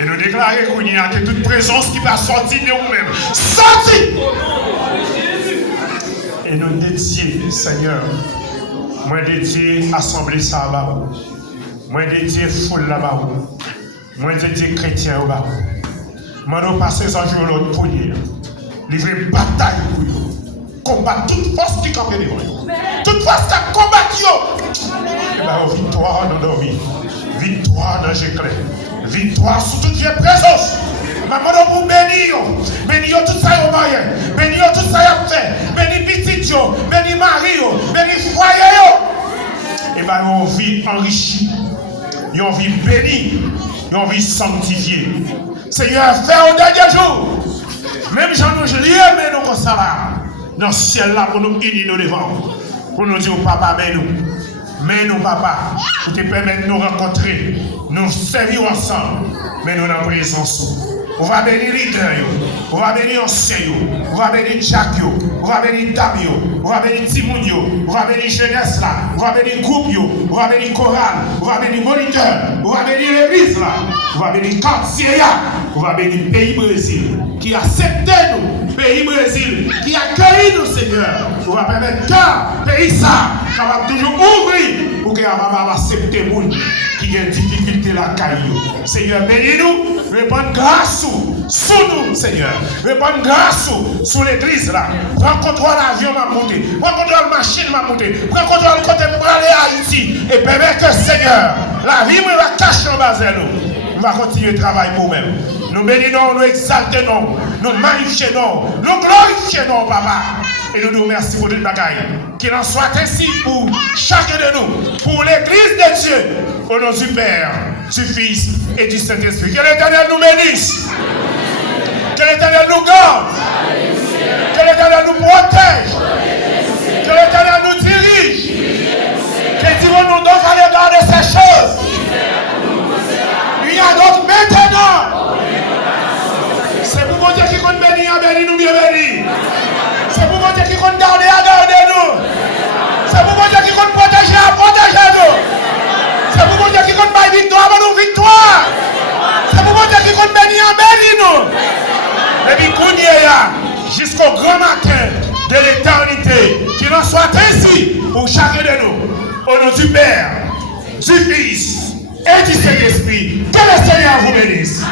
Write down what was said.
Et nous déclarons qu'il y a toute présence qui va sortir de nous-mêmes. Sorti! Et nous dédier, Seigneur, moi dédier assemblée ça là-bas. Moi dédier foule là-bas. Moi dédier chrétien là-bas. Moi nous passer un jour l'autre pour dire. Livrer bataille pour nous. Combattre toute force qui campe devant nous. Toute force qui combat nous. Et bien, victoire dans nos vies. Victoire dans les clés. Victoire sur toute vieille présence. Maman, pour bénir. Bénir tout ça au moyen. Bénir tout ça à fait. Bénir petit, bénir mari, bénir foyer. Et bien, on vit enrichi. On vit béni. On vit sanctifié. Seigneur, fais au dernier jour. Même si nous liés, mais nous comme ça là. Dans le ciel là, pour nous unir nous devant. Pour nous dire, papa, mais nous, papa, pour te permettre de nous rencontrer, nous servir ensemble, mais nous dans présence. On va bénir leader, on va bénir ancien, on va bénir Jack, on va bénir Damio, on va bénir Timoun, on va bénir jeunesse là, on va bénir groupe, on va bénir chorale, on va bénir moniteur, on va bénir l'église là, on va bénir quartier là, on va bénir pays Brésil qui accepte nous, pays Brésil qui accueille nous Seigneur. On va permettre que pays ça capable toujours ouvrir pour que va accepter les gens qui ont des difficultés la caillou. Seigneur, bénis-nous, répande grâce sous nous, Seigneur. Répande grâce sous l'église là. Prends contrôle l'avion m'a monté, prends contrôle la machine m'a monté, prends contrôle le côté pour aller à Haïti et permettre que Seigneur, la vie me va cacher en bas de nous. On va continuer le travail pour nous-mêmes. Nous bénissons, nous exaltons, nous magnifions, nous glorifions, papa. Et nous nous remercions pour toute bagaille. Qu'il en soit ainsi pour chacun de nous, pour l'église de Dieu, au nom du Père, du Fils et du Saint-Esprit. Que l'Éternel nous bénisse. Que l'Éternel nous garde. Que l'Éternel nous protège. Que l'Éternel nous dirige. Que dirons-nous donc à l'égard de ces choses? Il y a donc maintenant. C'est pour mon Dieu qui compte bénir, bénir nous bien bénir. C'est pour mon Dieu qui compte garder, garder nous. C'est pour mon Dieu qui compte protéger, protéger nous. C'est pour mon Dieu qui compte bailler victoire, nous victoire. C'est pour mon Dieu qui compte bénir, bénir nous. Et puis jusqu'au grand matin de l'éternité, qu'il en soit ainsi pour chacun de nous. Au nom du Père, du Fils et du Saint-Esprit. Que le Seigneur vous bénisse.